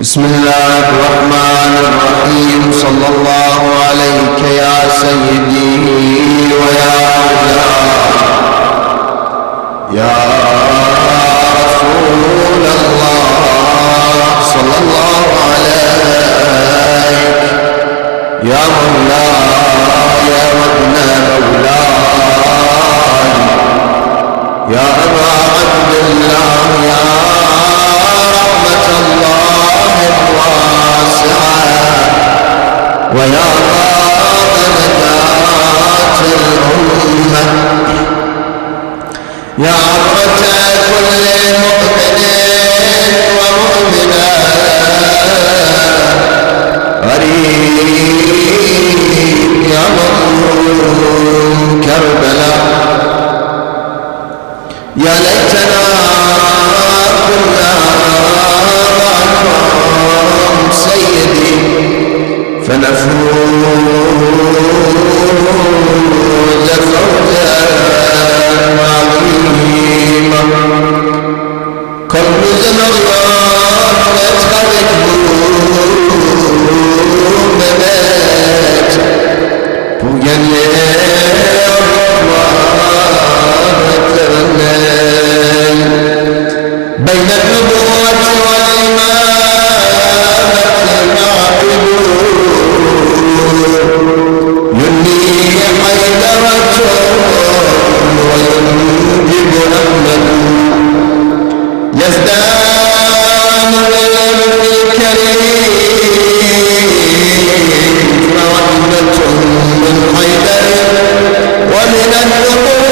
بسم الله الرحمن الرحيم. صلى الله عليك يا سيدي ويا مولاي يا رسول الله. صلى الله عليك يا مولاي وابن مولاي يا أبا عبد الله يا رحمة الله الواسعة ويا باب نجاة الأمة يا عبرة كل مؤمن ومؤمنة غريب يا مظلوم كربلاء يا ليتنا كنا معكم سيدي فنفوز فوزا عظيما. كل زمان يتخرج ببيت بوجنيه بين النبوة والإمامة معقبون يني حيدرة وينجب أحمد يزدان بالأمر الكريم رحمة من حيدر ومن النبوة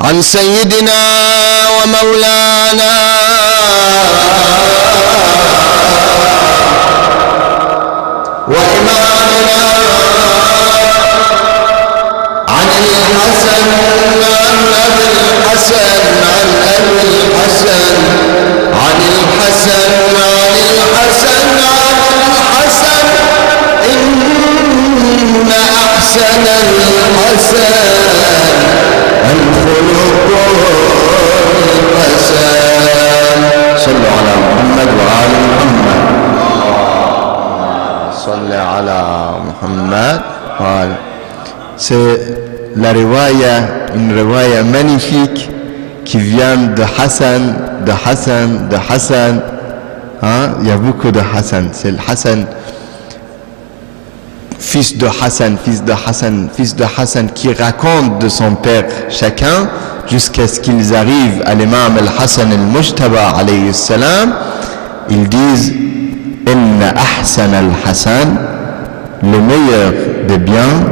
عن سيدنا ومولانا وإمامنا عن الحسن عن أبي الحسن عن أبي الحسن عن الحسن عن الحسن عن الحسن إن أحسن الحسن الخلق الحسن. صلوا على محمد وآل محمد. صل على Muhammad. C'est la riwaya, une riwaya magnifique qui vient de Hassan, de Hassan, de Hassan. Hein? Il y a beaucoup de Hassan. C'est le Hassan fils de Hassan, fils de Hassan, fils de Hassan, qui racontent de son père chacun, jusqu'à ce qu'ils arrivent à l'imam al-Hassan al-Mujtaba alayhi salam, ils disent Inna ahsan al-Hassan, le meilleur des biens,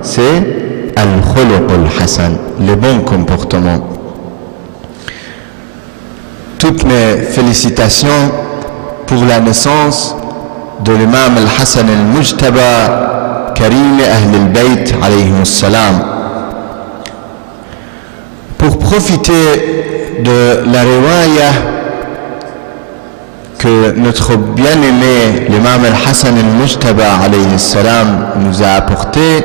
c'est al-khuluq al-Hassan, le bon comportement. Toutes mes félicitations pour la naissance de l'imam al-Hassan al-Mujtaba, Karim Ahl al-Bayt alayhi salam. Pour profiter de la riwaya que notre bien-aimé l'imam al-Hassan al-Mujtaba alayhi salam nous a apporté,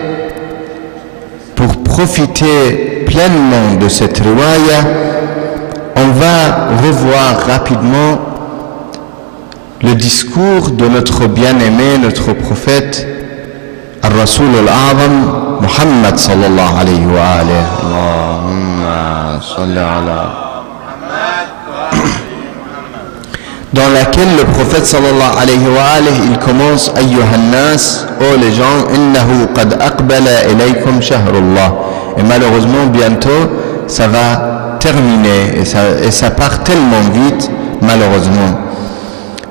pour profiter pleinement de cette riwaya, on va revoir rapidement le discours de notre bien-aimé, notre prophète, al-Rasul al-A'zam, Muhammad sallallahu alayhi wa alihi. Allahumma salli ala dans laquelle le prophète sallallahu alayhi wa alihi, il commence Ayyuhan nas, oh les gens, innahu qad aqbala ilaykum shahrullah. Et malheureusement bientôt ça va terminer et ça part tellement vite, malheureusement.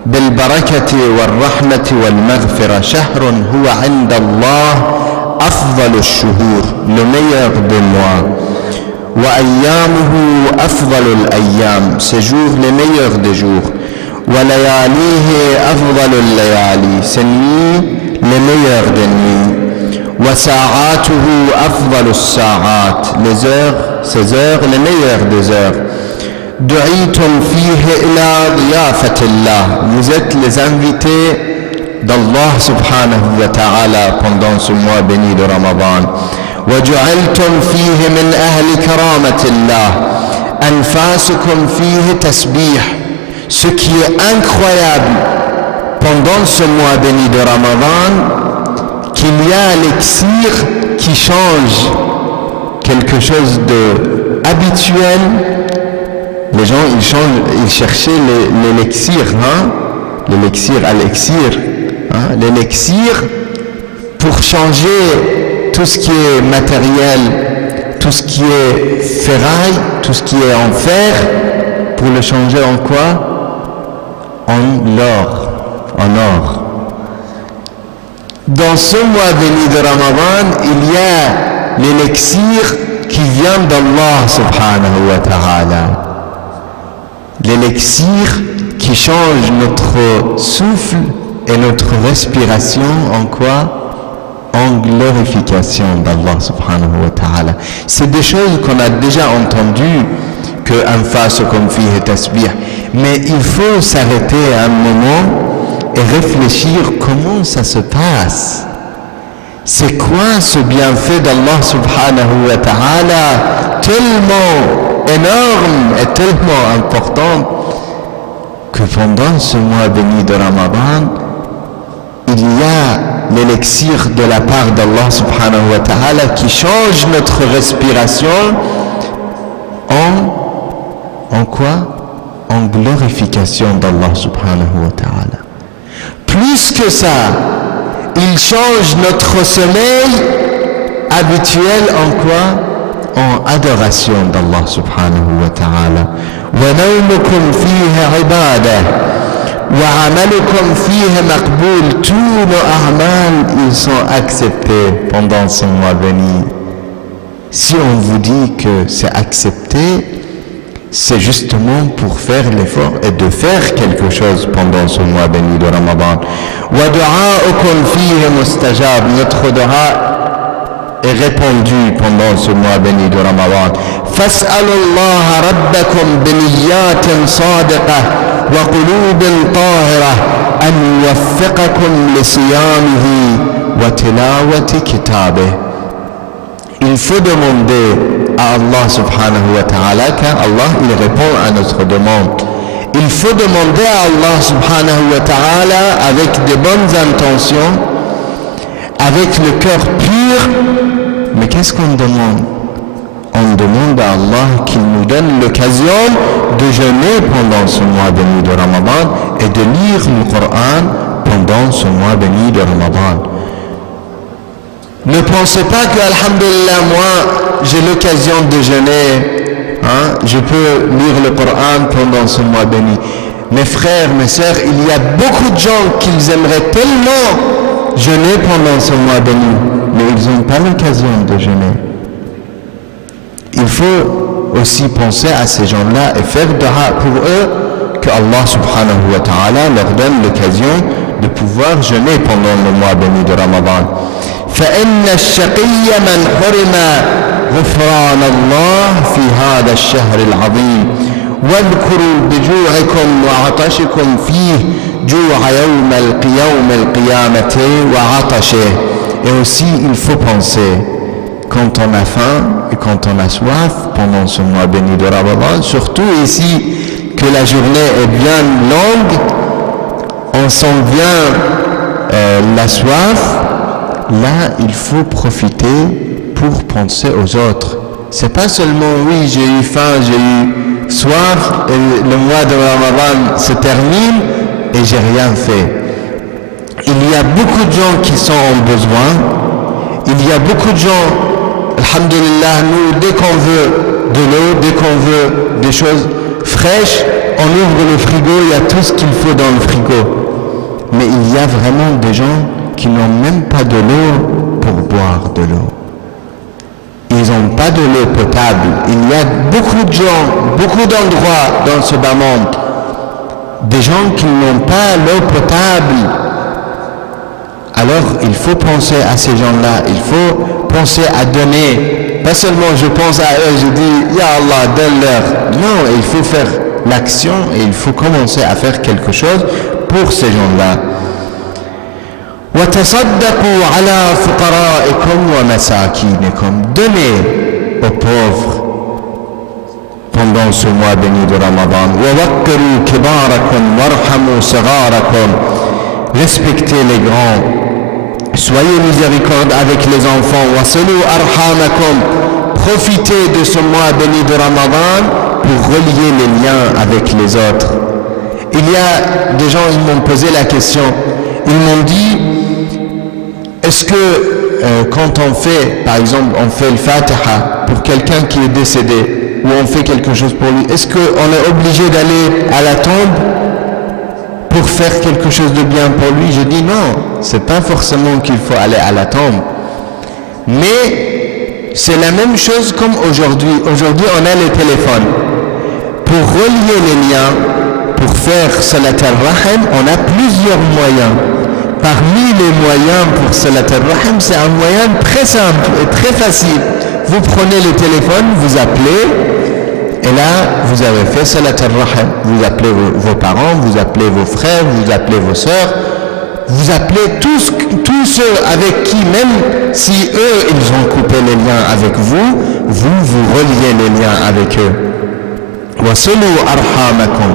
Bil barakati wal rahmati wal maghfira shahrun huwa 'inda Allah afdalu ash-shuhur, le meilleur des mois. Wa ayyamuhu afdalu al-ayyam, ces jours les meilleurs des jours. Wa layalihi afdalu al-layali, ces nuits les meilleures des nuits. Wa sa'atuhu afdalu as-sa'at, les heures, ces heures les meilleures des heures. Du'itum fihi ila diyafatillah, vous êtes les invités d'Allah subhanahu wa ta'ala pendant ce mois béni de Ramadan. Wa ju'altum fihi min ahli karamatillah, anfasukum fihi tasbih. Ce qui est incroyable pendant ce mois béni de Ramadan, qu'il y a l'élixir qui change quelque chose de habituel. Les gens, ils cherchaient l'élixir, hein? L'élixir, hein? L'élixir pour changer tout ce qui est matériel, tout ce qui est ferraille, tout ce qui est en fer, pour le changer en quoi? En l'or, en or. Dans ce mois béni de Ramadan, il y a l'élixir qui vient d'Allah subhanahu wa ta'ala. L'élixir qui change notre souffle et notre respiration en quoi? En glorification d'Allah subhanahu wa ta'ala. C'est des choses qu'on a déjà entendues, que anfasukum fihi tasbih, mais il faut s'arrêter un moment et réfléchir comment ça se passe. C'est quoi ce bienfait d'Allah subhanahu wa ta'ala tellement énorme et tellement important que pendant ce mois béni de Ramadan, il y a l'élixir de la part d'Allah subhanahu wa ta'ala qui change notre respiration en quoi? En glorification d'Allah subhanahu wa ta'ala. Plus que ça, il change notre sommeil habituel en quoi? En adoration d'Allah subhanahu wa ta'ala. Wa nawmukum fihi ibadah wa amalukum fihi maqboul. Tous nos a'mal, ils sont acceptés pendant ce mois béni. Si on vous dit que c'est accepté, c'est justement pour faire l'effort et de faire quelque chose pendant ce mois béni de Ramadan. Wa du'a'ukum fihi mustajab, notre dua est répondu pendant ce mois béni de Ramadan. Fas'alullaha rabbakum biniyatin sadiqah wa qulubin tahirah an yuwaffiqakum li siyamihi wa tilawati kitabih. Il faut demander à Allah subhanahu wa ta'ala, car Allah il répond à notre demande. Il faut demander à Allah subhanahu wa ta'ala avec de bonnes intentions, avec le cœur pur. Mais qu'est-ce qu'on demande? On demande à Allah qu'il nous donne l'occasion de jeûner pendant ce mois béni de Ramadan et de lire le Coran pendant ce mois béni de Ramadan. Ne pensez pas que, alhamdulillah, moi, j'ai l'occasion de jeûner. Je peux lire le Coran pendant ce mois béni. Mes frères, mes sœurs, il y a beaucoup de gens qui aimeraient tellement jeûner pendant ce mois béni, mais ils n'ont pas l'occasion de jeûner. Il faut aussi penser à ces gens-là et faire dua pour eux, que Allah subhanahu wa ta'ala leur donne l'occasion de pouvoir jeûner pendant le mois béni de Ramadan. فإن الشقي من حرم غفران الله في هذا الشهر العظيم واذكروا بجوعكم وعطشكم فيه جوع يوم القيامة وعطشه. Et aussi il faut penser quand on a faim et quand on a soif pendant ce mois béni de Ramadan, surtout ici que la journée est bien longue, on sent bien la soif. Là, il faut profiter pour penser aux autres. C'est pas seulement, oui, j'ai eu faim, j'ai eu soif, et le mois de Ramadan se termine et j'ai rien fait. Il y a beaucoup de gens qui sont en besoin. Il y a beaucoup de gens, alhamdulillah, nous, dès qu'on veut de l'eau, dès qu'on veut des choses fraîches, on ouvre le frigo, il y a tout ce qu'il faut dans le frigo. Mais il y a vraiment des gens qui n'ont même pas de l'eau pour boire de l'eau. Ils n'ont pas de l'eau potable. Il y a beaucoup de gens, beaucoup d'endroits dans ce bas monde, des gens qui n'ont pas l'eau potable. Alors il faut penser à ces gens-là, il faut penser à donner. Pas seulement je pense à eux, je dis, Ya Allah, donne-leur. Non, il faut faire l'action et il faut commencer à faire quelque chose pour ces gens-là. وتصدقوا على فقرائكم ومساكينكم. Donnez aux pauvres pendant ce mois béni de Ramadan. ووقروا كباركم وارحموا صغاركم. Respectez les grands, soyez miséricorde avec les enfants. وصلوا أرحامكم. Profitez de ce mois béni de Ramadan pour relier les liens avec les autres. Il y a des gens, ils m'ont posé la question, ils m'ont dit, est-ce que quand on fait, par exemple, on fait le Fatiha pour quelqu'un qui est décédé, ou on fait quelque chose pour lui, est-ce qu'on est obligé d'aller à la tombe pour faire quelque chose de bien pour lui? Je dis non, c'est pas forcément qu'il faut aller à la tombe. Mais c'est la même chose comme aujourd'hui. Aujourd'hui, on a les téléphones. Pour relier les liens, pour faire Salat al-Rahim, on a plusieurs moyens. Parmi les moyens pour Salat al-Rahim, c'est un moyen très simple et très facile. Vous prenez le téléphone, vous appelez, et là, vous avez fait Salat al-Rahim. Vous appelez vos parents, vous appelez vos frères, vous appelez vos sœurs, vous appelez tous ceux avec qui, même si eux, ils ont coupé les liens avec vous, vous reliez les liens avec eux. وَصِلُوا أَرْحَامَكُمْ.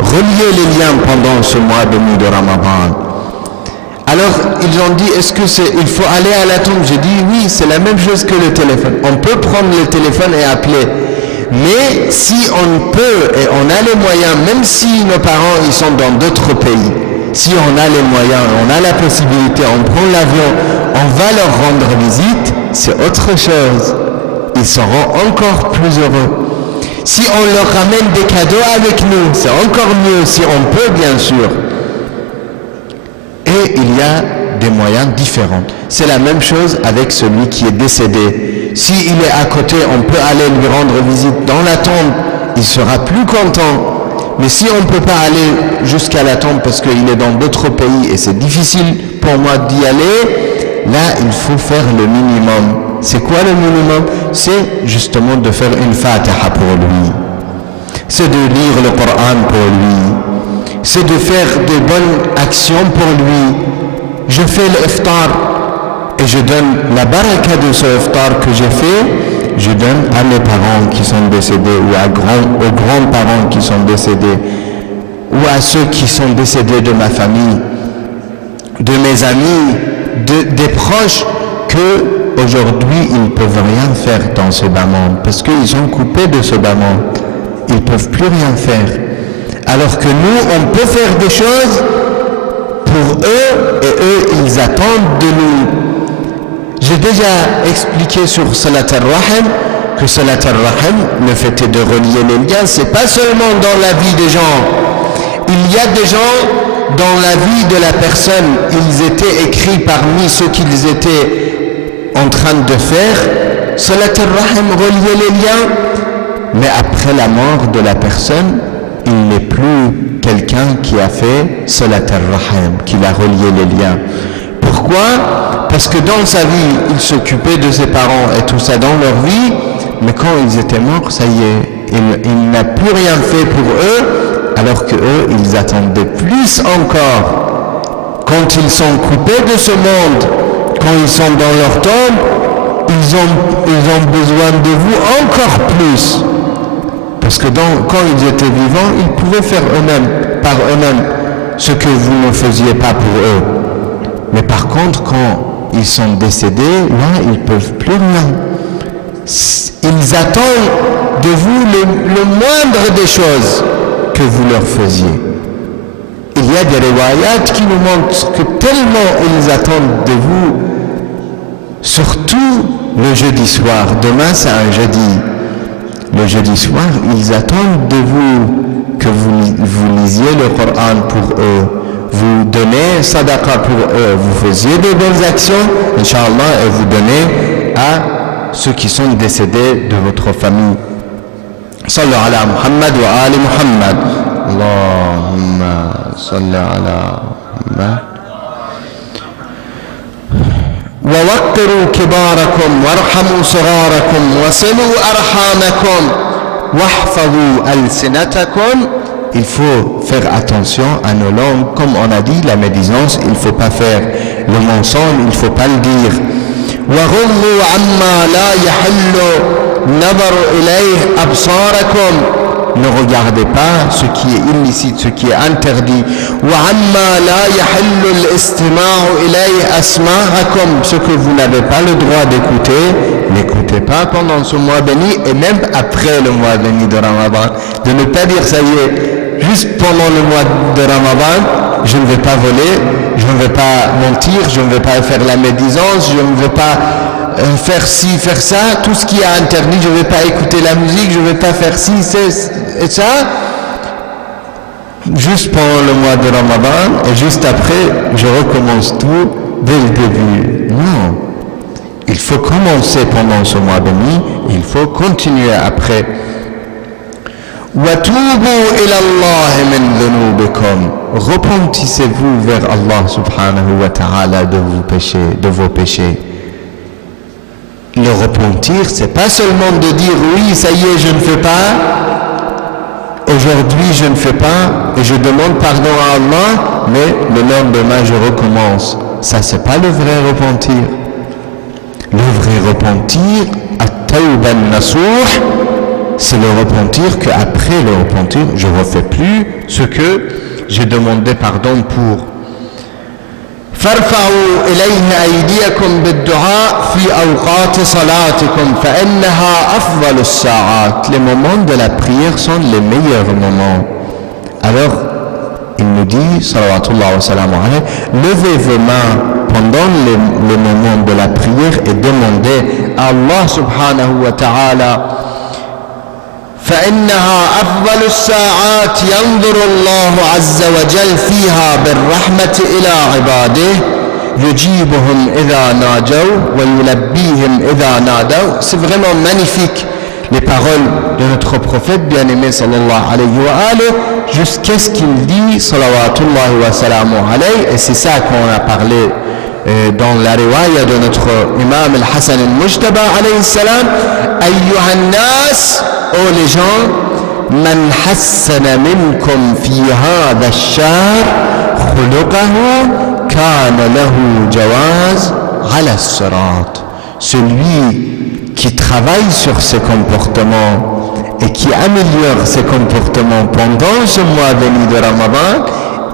Reliez les liens pendant ce mois béni de Ramadan. Alors, ils ont dit, est-ce que il faut aller à la tombe? J'ai dit, oui, c'est la même chose que le téléphone. On peut prendre le téléphone et appeler. Mais si on peut et on a les moyens, même si nos parents ils sont dans d'autres pays, si on a les moyens, on a la possibilité, on prend l'avion, on va leur rendre visite, c'est autre chose. Ils seront encore plus heureux. Si on leur ramène des cadeaux avec nous, c'est encore mieux, si on peut bien sûr. Et il y a des moyens différents. C'est la même chose avec celui qui est décédé. S'il est à côté, on peut aller lui rendre visite dans la tombe, il sera plus content. Mais si on ne peut pas aller jusqu'à la tombe parce qu'il est dans d'autres pays et c'est difficile pour moi d'y aller, là il faut faire le minimum. C'est quoi le minimum? C'est justement de faire une Fatiha pour lui. C'est de lire le Coran pour lui. C'est de faire de bonnes actions pour lui. Je fais l'iftar et je donne la baraka de ce iftar que j'ai fait, je donne à mes parents qui sont décédés ou aux grands-parents qui sont décédés ou à ceux qui sont décédés de ma famille, de mes amis, des proches que aujourd'hui ils ne peuvent rien faire dans ce bas monde parce qu'ils sont coupés de ce bas monde. Ils ne peuvent plus rien faire. Alors que nous, on peut faire des choses pour eux et eux, ils attendent de nous. J'ai déjà expliqué sur Salat al-Rahim que Salat al-Rahim, le fait de relier les liens, c'est pas seulement dans la vie des gens. Il y a des gens dans la vie de la personne, ils étaient écrits parmi ceux qu'ils étaient en train de faire. Salat al-Rahim, relier les liens, mais après la mort de la personne, il n'est plus quelqu'un qui a fait Salat al-Rahim, qui a relié les liens. Pourquoi? Parce que dans sa vie, il s'occupait de ses parents et tout ça dans leur vie, mais quand ils étaient morts, ça y est, il n'a plus rien fait pour eux, alors que eux, ils attendaient plus encore. Quand ils sont coupés de ce monde, quand ils sont dans leur tombe, ils ont besoin de vous encore plus. Parce que quand ils étaient vivants, ils pouvaient faire par eux-mêmes ce que vous ne faisiez pas pour eux. Mais par contre, quand ils sont décédés, là, ils ne peuvent plus rien. Ils attendent de vous le moindre des choses que vous leur faisiez. Il y a des riwayat qui nous montrent que tellement ils attendent de vous, surtout le jeudi soir. Demain, c'est un jeudi. Le jeudi soir, ils attendent de vous que vous lisiez le Coran pour eux, vous donnez sadaqa pour eux, vous faisiez de bonnes actions, Inch'Allah, et vous donnez à ceux qui sont décédés de votre famille. Sallu ala Muhammad wa ali Muhammad. Allahumma salli ala Muhammad. ووقروا كباركم وارحموا صغاركم وصلوا أرحامكم واحفظوا ألسنتكم. Il faut faire attention à nos langues. Comme on a dit, la médisance, il ne faut pas faire. Le mensonge, il ne faut pas le dire. وغضوا عما لا يحل نظر إليه أبصاركم. Ne regardez pas ce qui est illicite, ce qui est interdit. وعما لا يحل الاستماع إليه أسماعكم. Ce que vous n'avez pas le droit d'écouter, n'écoutez pas pendant ce mois béni et même après le mois béni de Ramadan. De ne pas dire ça y est, juste pendant le mois de Ramadan, je ne vais pas voler, je ne vais pas mentir, je ne vais pas faire la médisance, je ne vais pas faire ci, faire ça, tout ce qui est interdit, je ne vais pas écouter la musique, je ne vais pas faire ci, et ça, juste pendant le mois de Ramadan, et juste après, je recommence tout dès le début. Non, il faut commencer pendant ce mois béni, il faut continuer après. وَتُوبُوا إِلَى اللَّهِ مِنْ ذُنُوبِكُمْ. Repentissez-vous vers Allah subhanahu wa ta'ala de vos péchés. Le repentir, c'est pas seulement de dire oui, ça y est, je ne fais pas, aujourd'hui je ne fais pas, et je demande pardon à Allah, mais le lendemain je recommence. Ça, c'est pas le vrai repentir. Le vrai repentir, at-tawba an-nasuh, c'est le repentir qu'après le repentir, je ne refais plus ce que j'ai demandé pardon pour. فارفعوا إليه أيديكم بالدعاء في أوقات صلاتكم فإنها أفضل الساعات. Les moments de la prière sont les meilleurs moments. Alors, il nous dit, salawatullah wa salamu alayhi, levez vos mains pendant les moments de la prière et demandez à Allah subhanahu wa ta'ala. فإنها أفضل الساعات ينظر الله عز وجل فيها بالرحمة إلى عباده يجيبهم إذا ناجوا ويلبيهم إذا نادوا. C'est vraiment magnifique les paroles de notre prophète bien-aimé sallallahu alayhi wa alayhi jusqu'à ce qu'il dit salawatullahi wa salamu alayhi, et c'est ça qu'on a parlé dans la riwaya de notre imam al-Hassan al-Mujtaba alayhi salam. Ayyuhan nas, oh les gens, man hassana minkum fi hadha ash-shahr khuluqahu kana lahu jawaz ala as-sirat. Celui qui travaille sur ses comportements et qui améliore ses comportements pendant ce mois béni de Ramadan,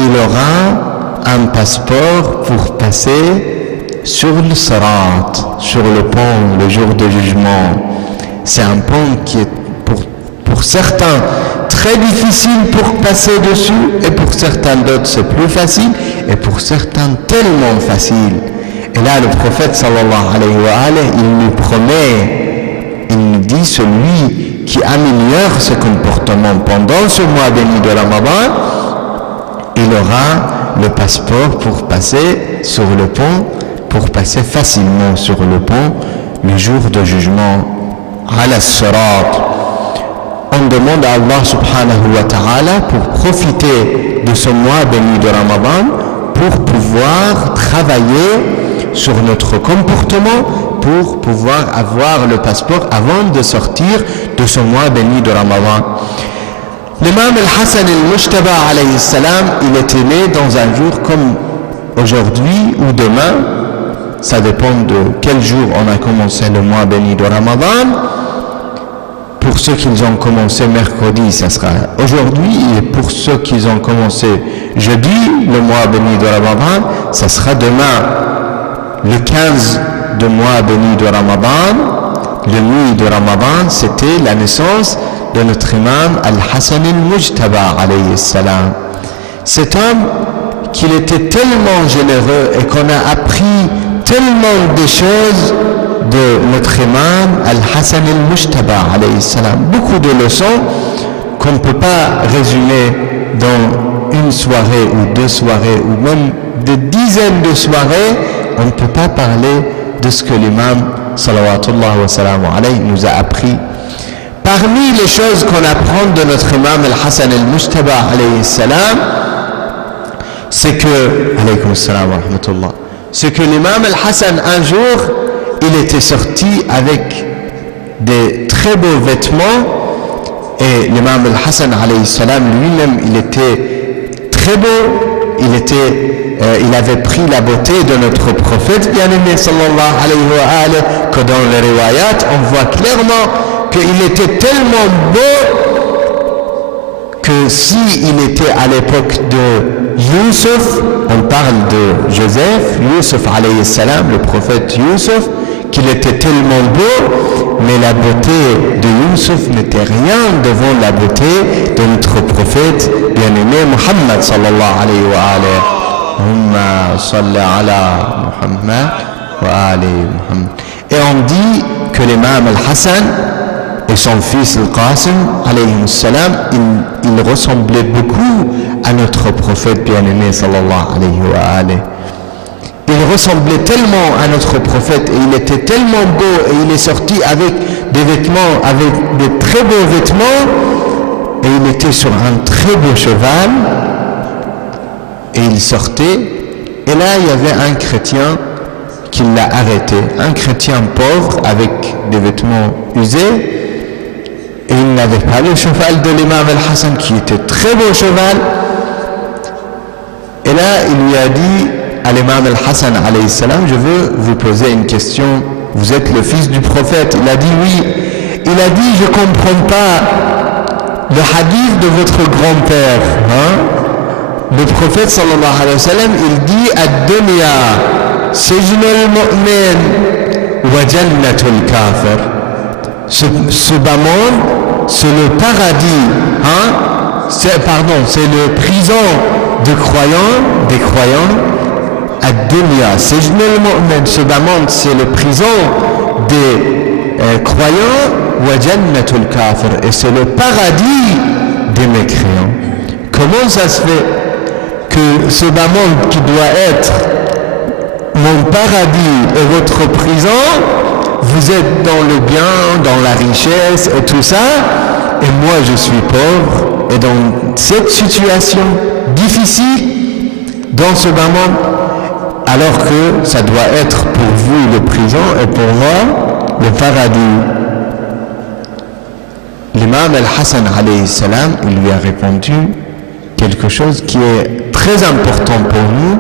il aura un passeport pour passer sur le sirat, sur le pont, le jour de jugement. C'est un pont qui est pour certains très difficile pour passer dessus, et pour certains d'autres c'est plus facile, et pour certains tellement facile. Et là, le prophète sallallahu alayhi wa alayhi, il nous promet, il nous dit, celui qui améliore ce comportement pendant ce mois béni de Ramadan, il aura le passeport pour passer sur le pont, pour passer facilement sur le pont le jour de jugement, ala sirat. On demande à Allah subhanahu wa ta'ala pour profiter de ce mois béni de Ramadan, pour pouvoir travailler sur notre comportement, pour pouvoir avoir le passeport avant de sortir de ce mois béni de Ramadan. L'imam al-Hassan al-Mujtaba alayhi salam, il était né dans un jour comme aujourd'hui ou demain, ça dépend de quel jour on a commencé le mois béni de Ramadan. Pour ceux qui ont commencé mercredi, ça sera aujourd'hui, et pour ceux qui ont commencé jeudi, le mois béni de Ramadan, ça sera demain. Le 15 de mois béni de Ramadan, le nuit de Ramadan, c'était la naissance de notre imam Al-Hassan al-Mujtaba alayhi salam. Cet homme, qu'il était tellement généreux et qu'on a appris tellement de choses de notre imam Al-Hassan al-Mujtaba alayhi salam. Beaucoup de leçons qu'on ne peut pas résumer dans une soirée ou deux soirées ou même des dizaines de soirées. On ne peut pas parler de ce que l'imam salawatullah wa salam alayhi nous a appris. Parmi les choses qu'on apprend de notre imam Al-Hassan al-Mujtaba alayhi salam, c'est que, alaykum salam wa rahmatullah, c'est que l'imam Al-Hassan un jour, il était sorti avec des très beaux vêtements, et l'imam Al-Hassan alayhi salam lui-même, il était très beau, il avait pris la beauté de notre prophète bien-aimé sallallahu alayhi wa alayhi, que dans les riwayat, on voit clairement qu'il était tellement beau que s'il était à l'époque de Youssouf, on parle de Joseph, Youssouf alayhi salam, le prophète Youssouf, qu'il était tellement beau, mais la beauté de Youssouf n'était rien devant la beauté de notre prophète bien-aimé Muhammad sallallahu alayhi wa alayhi. Allahumma salli ala Muhammad wa alayhi Muhammad. Et on dit que l'imam Al-Hassan et son fils Al-Qasim alayhi salam, il ressemblait beaucoup à notre prophète bien-aimé sallallahu alayhi wa alayhi. Il ressemblait tellement à notre prophète et il était tellement beau, et il est sorti avec des vêtements, avec de très beaux vêtements, et il était sur un très beau cheval, et il sortait, et là il y avait un chrétien qui l'a arrêté, un chrétien pauvre avec des vêtements usés, et il n'avait pas le cheval de l'imam Al-Hassan qui était très beau cheval, et là il lui a dit à l'imam Al-Hassan alayhi salam, je veux vous poser une question, vous êtes le fils du prophète. Il a dit oui. Il a dit, je ne comprends pas le hadith de votre grand-père, le prophète sallallahu alayhi wa sallam, il dit ad-dunya sijnul mu'min wa jannatul kafir. Ce bas monde, c'est le paradis, c'est le prison des croyants. Ad-dunya sijnul mu'min, ce bas monde, c'est le prison des croyants, wa jannatul kafir, et c'est le paradis des mécréants. Comment ça se fait que ce bas monde qui doit être mon paradis et votre prison, vous êtes dans le bien, dans la richesse et tout ça, et moi je suis pauvre, et dans cette situation difficile, dans ce bas monde, alors que ça doit être pour vous le prison et pour moi le paradis. L'imam Al-Hassan alayhi salam, il lui a répondu quelque chose qui est très important pour nous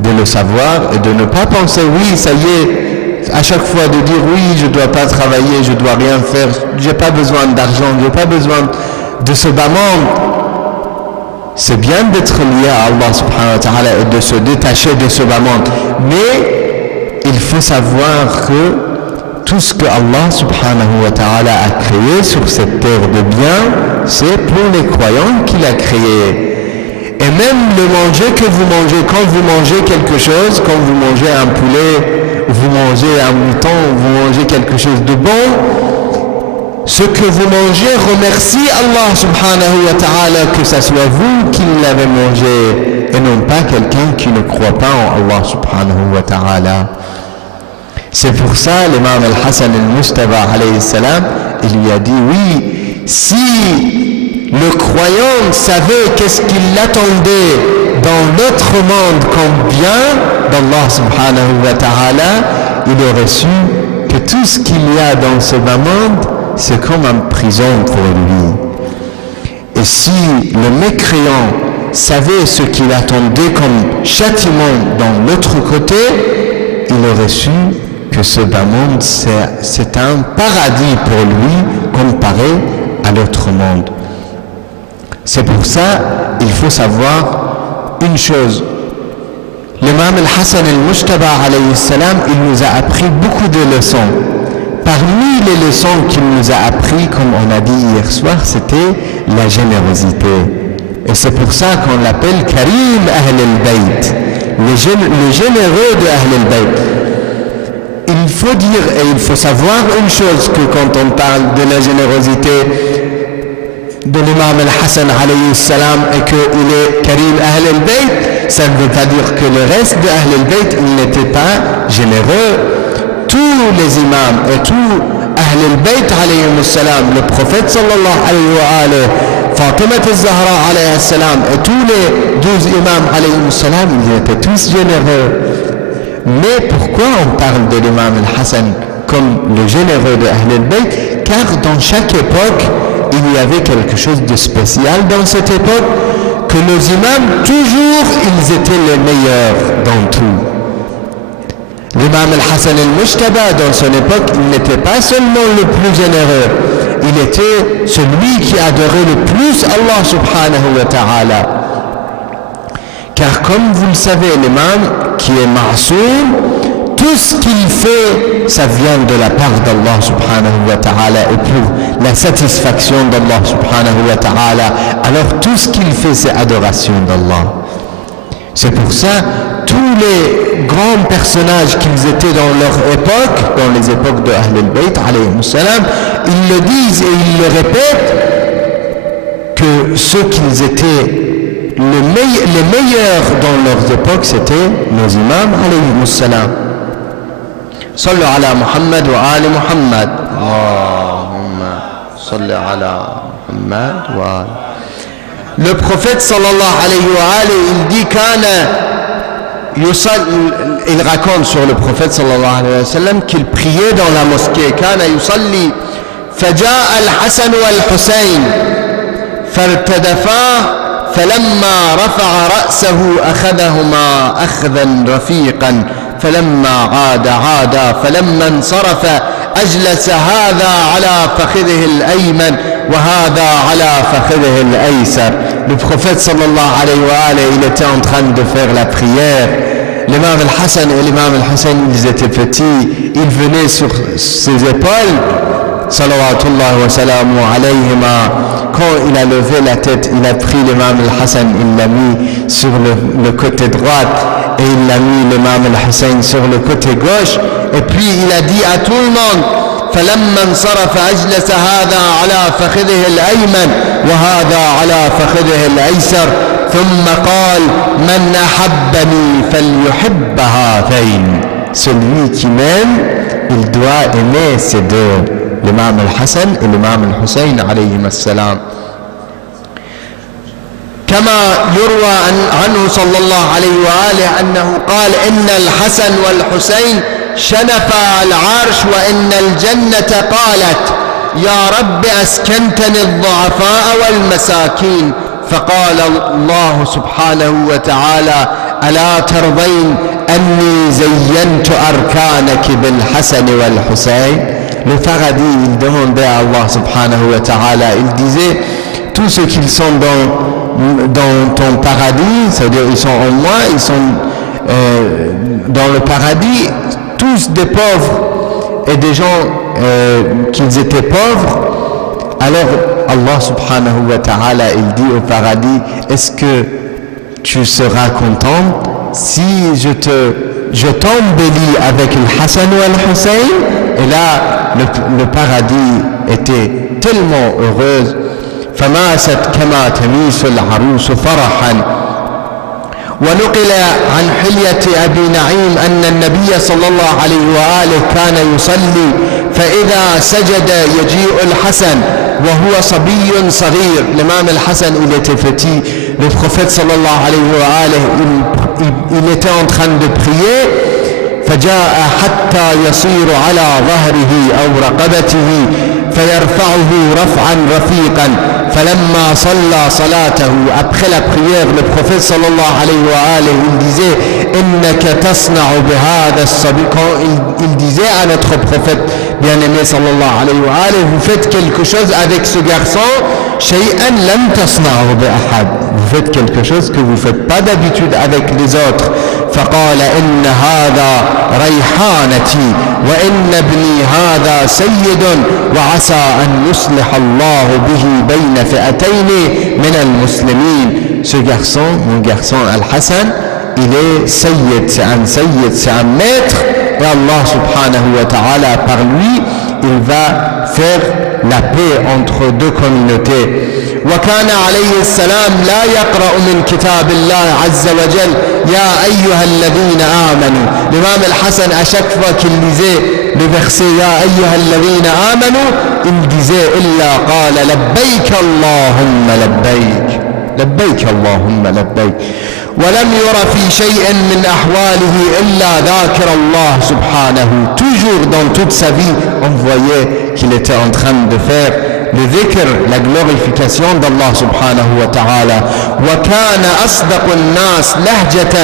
de le savoir et de ne pas penser oui, ça y est, à chaque fois de dire oui, je ne dois pas travailler, je ne dois rien faire, je n'ai pas besoin d'argent, je n'ai pas besoin de ce bas monde. C'est bien d'être lié à Allah subhanahu wa ta'ala et de se détacher de ce bas monde, mais il faut savoir que tout ce que Allah subhanahu wa ta'ala a créé sur cette terre de bien, c'est pour les croyants qu'il a créé. Et même le manger que vous mangez, quand vous mangez quelque chose, quand vous mangez un poulet, vous mangez un mouton, vous mangez quelque chose de bon, ce que vous mangez, remercie Allah subhanahu wa ta'ala que ce soit vous qui l'avez mangé et non pas quelqu'un qui ne croit pas en Allah subhanahu wa ta'ala. C'est pour ça l'imam al-Hassan al-Mujtaba alayhi salam, il lui a dit oui, si le croyant savait qu'est-ce qu'il attendait dans notre monde comme bien d'Allah subhanahu wa ta'ala, il aurait su que tout ce qu'il y a dans ce bas monde, c'est comme une prison pour lui. Et si le mécréant savait ce qu'il attendait comme châtiment dans l'autre côté, il aurait su que ce bas monde, c'est un paradis pour lui comparé à l'autre monde. C'est pour ça il faut savoir une chose. L'imam al-Hassan al-Mujtaba alayhi salam, il nous a appris beaucoup de leçons. Parmi les leçons qu'il nous a appris, comme on a dit hier soir, c'était la générosité. Et c'est pour ça qu'on l'appelle Karim Ahl al-Bayt, le généreux de Ahl al-Bayt. Il faut dire et il faut savoir une chose, que quand on parle de la générosité de l'imam al-Hassan alayhi salam et qu'il est Karim Ahl al-Bayt, ça ne veut pas dire que le reste de Ahl al-Bayt, il n'était pas généreux. Tous les imams et tous Ahl al-Bayt alayhi salam, le prophète sallallahu alayhi wa alayhi, Fatima al-Zahra alayhi salam et tous les 12 imams alayhi salam, ils étaient tous généreux. Mais pourquoi on parle de l'imam al-Hassan comme le généreux de Ahl al-Bayt? Car dans chaque époque, il y avait quelque chose de spécial dans cette époque, que nos imams, toujours, ils étaient les meilleurs dans tout. L'imam al-Hassan al-Mujtaba, dans son époque, il n'était pas seulement le plus généreux, il était celui qui adorait le plus Allah subhanahu wa ta'ala. Car comme vous le savez, l'imam qui est ma'soum, tout ce qu'il fait, ça vient de la part d'Allah subhanahu wa ta'ala et pour la satisfaction d'Allah subhanahu wa ta'ala. Alors tout ce qu'il fait, c'est adoration d'Allah. C'est pour ça, tous les grands personnages qu'ils étaient dans leur époque, dans les époques de Ahl al-Bayt alayhi salam, ils le disent et ils le répètent, que ceux qu'ils étaient les meilleurs dans leurs époques, c'était nos imams alayhi salam. Sallu ala Muhammad wa ali Muhammad. Allahumma salli ala Muhammad wa ali. Le prophète sallallahu alayhi wa ali, il dit il raconte sur le prophète sallallahu alayhi wa sallam qu'il priait dans la mosquée. Kana yusalli faja'a al-Hasan wal-Husayn فارتدفا فلما رفع رأسه أخذهما أخذا رفيقا فلما عادا فلما انصرف أجلس هذا على فخذه الأيمن وهذا على فخذه الأيسر. Le prophète sallallahu alayhi wa alayhi, il était en train de faire la prière. L'imam al-Hassan et l'imam al-Hussein, ils étaient petits, ils venaient sur ses épaules, salawatullah wa salamu alayhima. Quand il a levé la tête, il a pris l'imam al-Hassan, il l'a mis sur le côté droite et il l'a mis l'imam al-Hussein sur le côté gauche, et puis il a dit à tout le monde فلما انصرف أجلس هذا على فخذه الأيمن وهذا على فخذه الأيسر ثم قال من أحبني فليحب هذين. Celui qui m'aime, il doit aimer ces deux, l'imam al-Hassan et l'imam al-Hussein alayhim as-salam. كما يروى عنه صلى الله عليه وآله أنه قال إن الحسن والحسين شنفا العرش وإن الجنة قالت يا رب أسكنتني الضعفاء والمساكين فقال الله سبحانه وتعالى ألا ترضين أني زينت أركانك بالحسن والحسين. Le paradis, il demandait à Allah subhanahu wa ta'ala, il disait tous ceux qui sont dans ton paradis, c'est-à-dire ils sont en moi, ils sont dans le paradis, tous des pauvres et des gens qu'ils étaient pauvres. Alors Allah subhanahu wa ta'ala, il dit au paradis, est-ce que tu seras content si je t'embellis avec le Hassan ou le Hussein. Et là, le paradis était tellement heureuse. فماست كما تميس العروس فرحا. ونقل عن حلية أبي نعيم أن النبي صلى الله عليه وآله كان يصلي فإذا سجد يجيء الحسن وهو صبي صغير. L'imam al-Hassan, il était petit. Le prophète sallallahu alayhi wa alayhi, il était en train de prier. فجاء حتى يصير على ظهره أو رقبته فيرفعه رفعا رفيقا. فلما صلى صلاته, après la prière, le prophète sallallahu alayhi wa alayhi, il disait إنك تصنع بهذا الصبي. Quand il disait à notre prophète bien-aimé sallallahu alayhi wa alayhi, vous faites quelque chose avec ce garçon, شيئا لم تصنعه بأحد, vous faites quelque chose que vous ne faites pas d'habitude avec les autres. فقال إن هذا ريحانتي وإن ابني هذا سيد وعسى أن يصلح الله به بين فئتين من المسلمين. Ce garçon, mon garçon Al-Hassan, il est sayyid, c'est un maître, et Allah subhanahu wa ta'ala, par lui, il va faire la paix entre deux communautés. وكان عليه السلام لا يقرأ من كتاب الله عز وجل يا أيها الذين آمنوا. L'imam Al-Hassan, à chaque fois qu'il lisait le verset يا أيها الذين آمنوا, il disait إلا قال لبيك اللهم لبيك لبيك اللهم لبيك. ولم ير في شيء من أحواله إلا ذاكر الله سبحانه. Toujours dans toute sa vie, on voyait qu'il était en train de faire le dhikr, la glorification d'Allah subhanahu wa ta'ala. وكان أصدق الناس لهجة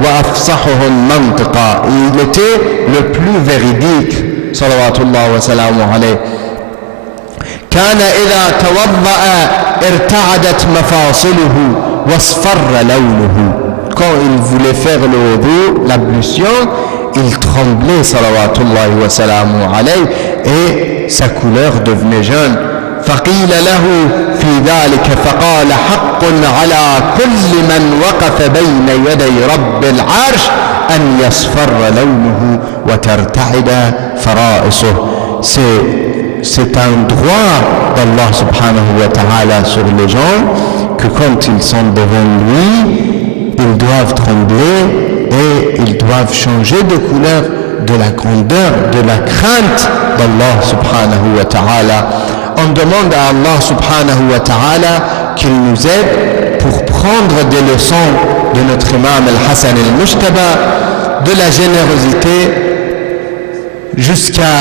وأفصحهم منطقا. Il était le plus véridique صلوات الله وسلامه عليه. كان إذا توضأ ارتعدت مفاصله واصفر لونه. Quand il voulait faire le wudu, l'ablution, il tremblait salawatullahi wa salamu alayhi, et sa couleur devenait jaune. فقيل له في ذلك فقال حق على كل من وقف بين يدي رب العرش أن يصفر لونه وترتعد فرائصه. C'est un droit d'Allah subhanahu wa ta'ala sur les gens que quand ils sont devant lui, ils doivent trembler et ils doivent changer de couleur, de la grandeur, de la crainte d'Allah subhanahu wa ta'ala. On demande à Allah subhanahu wa ta'ala qu'il nous aide pour prendre des leçons de notre imam al-Hassan al-Mujtaba, de la générosité jusqu'à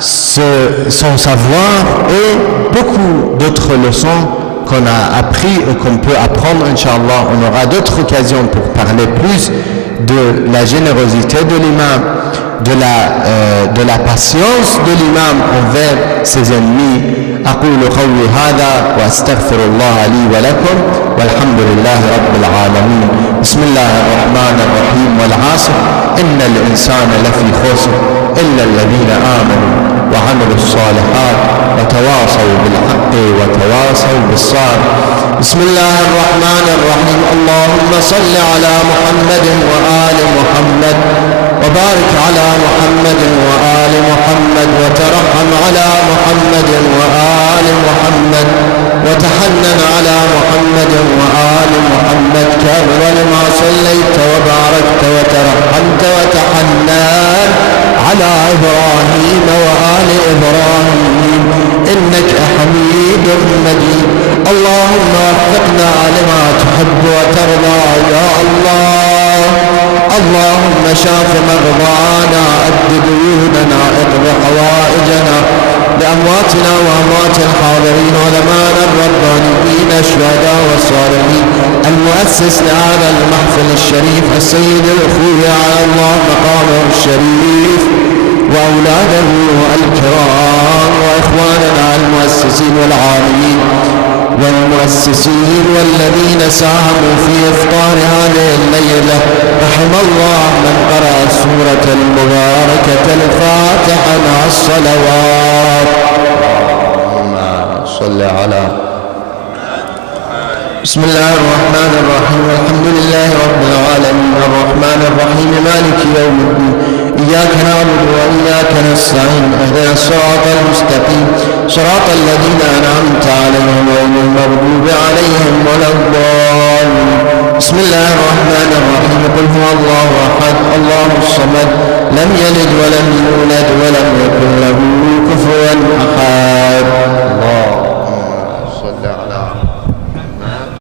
son savoir et beaucoup d'autres leçons qu'on a appris et qu'on peut apprendre, Inch'Allah. On aura d'autres occasions pour parler plus de la générosité de l'imam, de la patience de l'imam envers ses ennemis. أقول قولي هذا وأستغفر الله لي ولكم والحمد لله رب العالمين. بسم الله الرحمن الرحيم. والعصر إن الإنسان لفي خسر إلا الذين آمنوا وعملوا الصالحات وتواصوا بالحق وتواصوا بالصبر. بسم الله الرحمن الرحيم. اللهم صل على محمد وآل محمد وبارك على محمد وآل محمد وترحم على محمد وآل محمد وتحنن على محمد وآل محمد كأول ما صليت وباركت وترحمت وتحنن على إبراهيم وآل إبراهيم إنك حميد مجيد. اللهم وفقنا لما تحب وترضى يا الله. اللهم شاف مرضانا، أد ديوننا، اقض حوائجنا لأمواتنا وأموات الحاضرين علماء الربانيين الشهداء والصالحين. المؤسس لهذا المحفل الشريف السيد الأخوي على الله مقامه الشريف، وأولاده الكرام، وإخواننا المؤسسين والعاملين والمؤسسين والذين ساهموا في إفطار هذه الليلة. رحم الله من قرأ السورة المباركة الفاتحة مع الصلوات. اللهم صل على بسم الله الرحمن الرحيم الحمد لله رب العالمين الرحمن الرحيم مالك يوم الدين إياك نعبد وإياك نستعين اهدنا الصراط المستقيم صراط الذين أنعمت عليهم غير المغضوب عليهم ولا الضالين بسم الله الرحمن الرحيم قل هو الله أحد الله الصمد لم يلد ولم يولد ولم يكن له